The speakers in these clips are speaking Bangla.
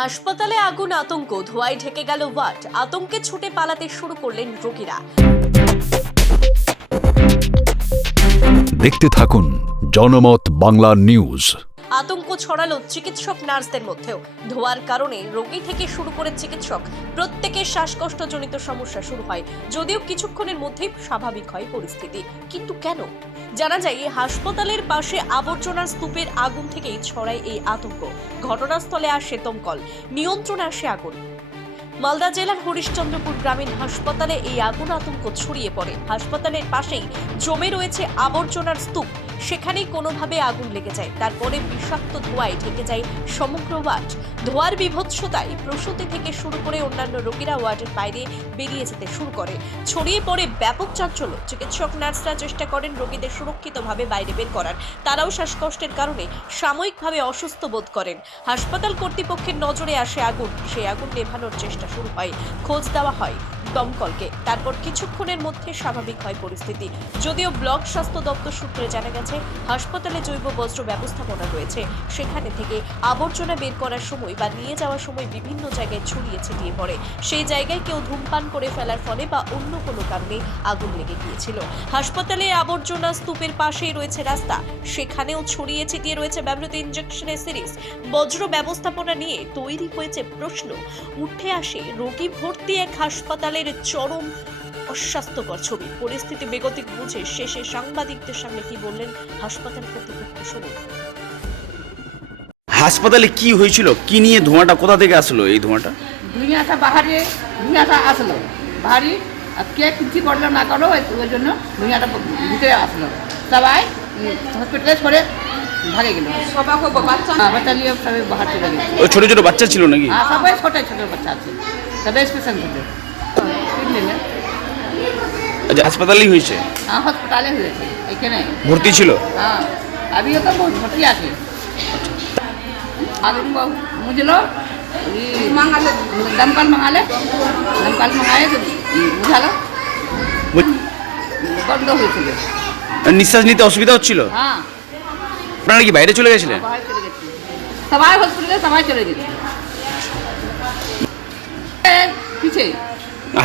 হাসপাতালে আগুন আতঙ্ক ধোঁয়ায় ঢেকে গেল ওয়ার্ড। আতঙ্কে ছুটে পালাতে শুরু করলেন রোগীরা। দেখতে থাকুন জনমত বাংলা নিউজ। আতঙ্ক ছড়ালো চিকিৎসক নার্সদের মধ্যেও। ধোয়ার কারণে রোগী থেকে শুরু করে চিকিৎসক। প্রত্যেকের শ্বাসকষ্টজনিত সমস্যা শুরু হয়। যদিও কিছুক্ষণের মধ্যেই স্বাভাবিক হয় পরিস্থিতি। কিন্তু কেন? জানা যায়, এই হাসপাতালের পাশে আবর্জনার স্তূপের আগুন থেকেই ছড়ায় এই আতঙ্ক। ঘটনাস্থলে আসে দমকল। নিয়ন্ত্রণে আসে আগুন। মালদা জেলার হরিশ্চন্দ্রপুর গ্রামীণ হাসপাতালে এই আগুন আতঙ্ক ছড়িয়ে পড়ে। হাসপাতালের পাশেই জমে রয়েছে আবর্জনার স্তূপ। সেখানেই কোনোভাবে আগুন লেগে যায়। তারপরে বিষাক্ত ধোঁয়ায় ঢেকে যায় সমগ্র ওয়ার্ড। ধোঁয়ার বিভৎসতায় প্রসূতি থেকে শুরু করে অন্যান্য রোগীরা ওয়ার্ডের বাইরে বেরিয়ে যেতে শুরু করে। ছড়িয়ে পড়ে ব্যাপক চাঞ্চল্য। চিকিৎসক, নার্সরা চেষ্টা করেন রোগীদের সুরক্ষিতভাবে বাইরে বের করার। তারাও শ্বাসকষ্টের কারণে সাময়িকভাবে অসুস্থ বোধ করেন। হাসপাতাল কর্তৃপক্ষের নজরে আসে আগুন। সেই আগুন নেভানোর চেষ্টা শুরু হয়। খোঁজ দেওয়া হয় দমকলকে। তারপর কিছুক্ষণের মধ্যে স্বাভাবিক হয় পরিস্থিতি। যদিও ব্লক স্বাস্থ্য দপ্তর সূত্রে জানা গেছে, হাসপাতালে জৈব বজ্র ব্যবস্থাপনা রয়েছে। সেখানে থেকে আবর্জনা বের করার সময় বা নিয়ে যাওয়ার সময় বিভিন্ন জায়গায় ছড়িয়ে ছিটিয়ে পড়ে। সেই জায়গায় কেউ ধূমপান করে ফেলার ফলে বা অন্য কোনো কারণে আগুন লেগে গিয়েছিল। হাসপাতালে আবর্জনা স্তূপের পাশেই রয়েছে রাস্তা। সেখানেও ছড়িয়ে ছিটিয়ে রয়েছে ব্যবহৃত ইঞ্জেকশনের সিরিজ। বজ্র ব্যবস্থাপনা নিয়ে তৈরি হয়েছে প্রশ্ন। উঠে আসে, রোগী ভর্তি এক হাসপাতালের চরম অস্বাস্থ্যকর ছবি। পরিস্থিতি বেগতিক বুঝে শেষে সাংবাদিকদের সামনে কি বললেন হাসপাতাল কর্তৃপক্ষ শুনুন। হাসপাতালে কি হয়েছিল? কি নিয়ে ধোঁয়াটা কোথা থেকে আসলো এই ধোঁয়াটা? দুনিয়াটা বাহারে দুনিয়াটা আসলো। বাহারি কে কিছু করল না করল ওই জন্য দুনিয়াটা ভিতরে আসলো। সবাই হসপিটালে সরে ভাগে গেল। হ্যাঁ, বাচ্চা নিয়ে সবাই বাহার চলে গেছে ছোট ছোট বাচ্চা ছিল নাকি? আর সবাই ছোট ছোট বাচ্চা আছে। সবাই স্পেশাল ছিল। আচ্ছা হাসপাতালেই হয়েছে हाँ हॉस्पिटले हुए थे एखे नहीं ভর্তি ছিল हाँ अभी तो बहुत भर्ती आके आगे को मुझे लो मंगा ले दमकल मंगा ले दमकल मंगाए तो बुझा लो বুঝ- बंद হয়েছিল নিঃশ্বাস নিতে অসুবিধা হচ্ছিল হ্যাঁ আপনারা কি বাইরে চলে গেছিলেন সবাই চলে গেছে সবাই হসপিটালে সবাই চলে গেছে এ, পিছে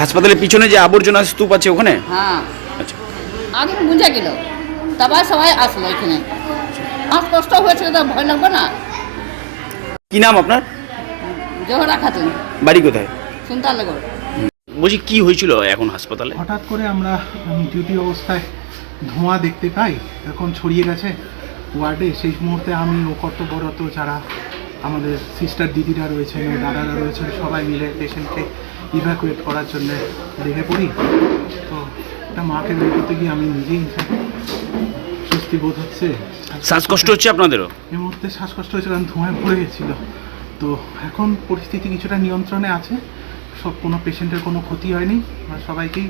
হাসপাতালের পিছনে যে আবর্জনা স্তূপ আছে ওখানে? হ্যাঁ। আচ্ছা। আগে বুঝে গেল সবাই সবাই আসলো এখানে। আমার কষ্ট হয়েছিল তো ভয় লাগবে না। কি নাম আপনার? জহরা খাতুন। বাড়ি কোথায়? সুনতালনগর বলছি কি হয়েছিল এখন হাসপাতালে? হঠাৎ করে আমরা ডিউটি অবস্থায় ধোঁয়া দেখতে পাই এখন ছড়িয়ে গেছে ওয়ার্ডে। সেই মুহূর্তে আমি ও কর্তব্যরত যারা আমাদের সিস্টার দিদিরা রয়েছেন দাদারা রয়েছেন সবাই মিলে পেশেন্টকে ইভ্যাকুয়েট করার জন্য লেগে পড়ি। তো একটা মাকে বের করতে গিয়ে আমি নিজেই স্বস্তি বোধ হচ্ছে। শ্বাসকষ্ট হচ্ছে আপনাদেরও? এই মুহূর্তে শ্বাসকষ্ট হয়েছিল কারণ ধোঁয়ায় পড়ে গেছিল। তো এখন পরিস্থিতি কিছুটা নিয়ন্ত্রণে আছে। সব কোনো পেশেন্টের কোনো ক্ষতি হয়নি। আমরা সবাইকেই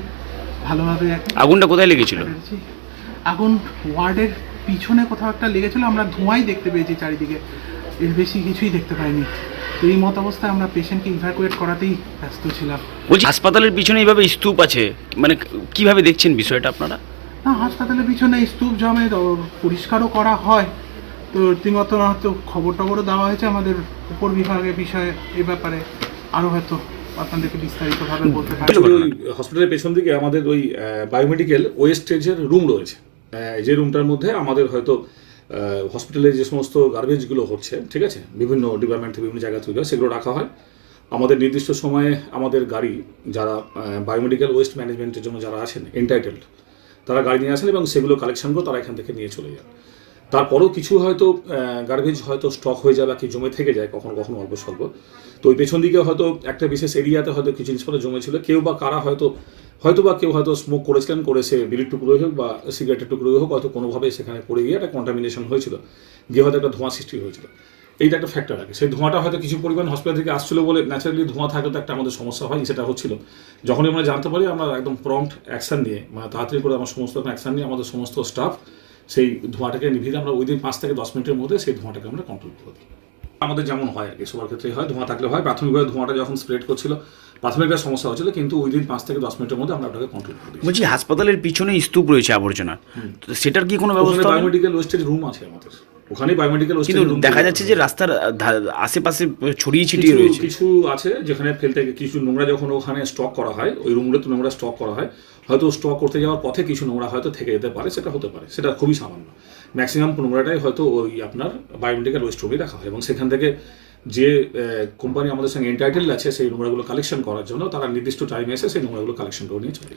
ভালোভাবে আগুনটা কোথায় লেগেছিল? আগুন ওয়ার্ডের পিছনে কোথাও একটা লেগেছিল আমরা ধোঁয়াই দেখতে পেয়েছি চারিদিকে। এর বেশি কিছুই দেখতে পাইনি। তো এই মত অবস্থায় আমরা পেশেন্টকে ইভ্যাকুয়েট করাতেই ব্যস্ত ছিলাম। বলছি হাসপাতালের পিছনে এইভাবে স্তূপ আছে মানে কীভাবে দেখছেন বিষয়টা আপনারা? না হাসপাতালের পিছনে স্তূপ জমে তো পরিষ্কারও করা হয়। তো রীতিমতো হয়তো খবর টবরও দেওয়া হয়েছে আমাদের উপর বিভাগের বিষয়ে এই ব্যাপারে। আরও হয়তো আপনাদেরকে বিস্তারিতভাবে বলতে পারি হসপিটালের পেছন দিকে আমাদের ওই বায়োমেডিক্যাল ওয়েস্টেজের রুম রয়েছে যে রুমটার মধ্যে আমাদের হয়তো হসপিটালে যে সমস্ত গার্বেজগুলো হচ্ছে, ঠিক আছে? বিভিন্ন ডিপার্টমেন্ট থেকে বিভিন্ন জায়গা থেকে সেগুলো রাখা হয়। আমাদের নির্দিষ্ট সময়ে আমাদের গাড়ি যারা বায়োমেডিক্যাল ওয়েস্ট ম্যানেজমেন্টের জন্য যারা আছেন এন্টাইটেলড তারা গাড়ি নিয়ে আসেন এবং সেগুলো কালেকশন করে তারা এখান থেকে নিয়ে চলে যান। তারপরেও কিছু হয়তো গার্বেজ হয়তো স্টক হয়ে যায় বা কি জমে থেকে যায়, কখনো কখনো অল্প স্বল্প। তো ওই পেছন দিকে হয়তো একটা বিশেষ এরিয়াতে হয়তো কিছু জিনিসপত্র জমেছিল, কেউ বা কারা হয়তো হয়তো বা কেউ হয়তো স্মোক করেছিলেন, করে সে বিড়ির টুকরোই হোক বা সিগারেটের টুকরোই হোক হয়তো কোনোভাবে সেখানে পড়ে গিয়ে একটা কন্টামিনেশন হয়েছিল, গিয়ে হয়তো একটা ধোঁয়া সৃষ্টি হয়েছিল। এইটা একটা ফ্যাক্টর আছে সেই ধোঁয়াটা হয়তো কিছু পরিমাণ হসপিটাল থেকে আসছিল বলে ন্যাচারালি ধোঁয়া থাকলে তো একটা আমাদের সমস্যা হয়, সেটা হচ্ছিল। যখনই আমরা জানতে পারি, আমরা একদম প্রম্পট অ্যাকশন নিয়ে মানে তাড়াতাড়ি করে আমার সমস্ত অ্যাকশন নিয়ে আমাদের সমস্ত স্টাফ সেই ধোঁয়াটাকে নিভিয়ে আমরা ওই দিন পাঁচ থেকে দশ মিনিটের মধ্যে সেই ধোঁয়াটাকে আমরা কন্ট্রোল করে দিই। আমাদের যেমন হয় আর কি সবার ক্ষেত্রে হয় ধোঁয়া থাকলে হয়। প্রাথমিকভাবে ধোঁয়াটা যখন স্প্রেড করছিল প্রাথমিকভাবে সমস্যা হচ্ছিল কিন্তু উইদিন পাঁচ থেকে দশ মিনিটের মধ্যে আমরা ওটাকে কন্ট্রোল করে বলছি হাসপাতালের পিছনে স্তূপ রয়েছে আবর্জনা। সেটার কি কোনো ব্যবস্থা হবে? বায়োমেডিক্যাল ওয়েস্টেজ রুম আছে আমাদের। ওখানেই বায়োমেডিক্যাল ওয়েস্ট কিন্তু দেখা যাচ্ছে যে রাস্তার আশেপাশে ছড়িয়ে ছিটিয়ে রয়েছে। কিছু আছে যেখানে ফেলতে কিছু নোংরা যখন ওখানে স্টক করা হয় ওই রুমগুলোতে নোংরা স্টক করা হয় হয়তো স্টক করতে যাওয়ার পথে কিছু নোংরা হয়তো থেকে যেতে পারে সেটা হতে পারে। সেটা খুবই সামান্য। ম্যাক্সিমাম নোংরাটাই হয়তো ওই আপনার বায়োমেডিক্যাল ওয়েস্ট রুমে রাখা হয় এবং সেখান থেকে যে কোম্পানি আমাদের সঙ্গে এন্টাইটেল আছে, সেই নোংরাগুলো কালেকশন করার জন্য তারা নির্দিষ্ট টাইমে এসে সেই নোংরাগুলো কালেকশন করে নিয়ে চলে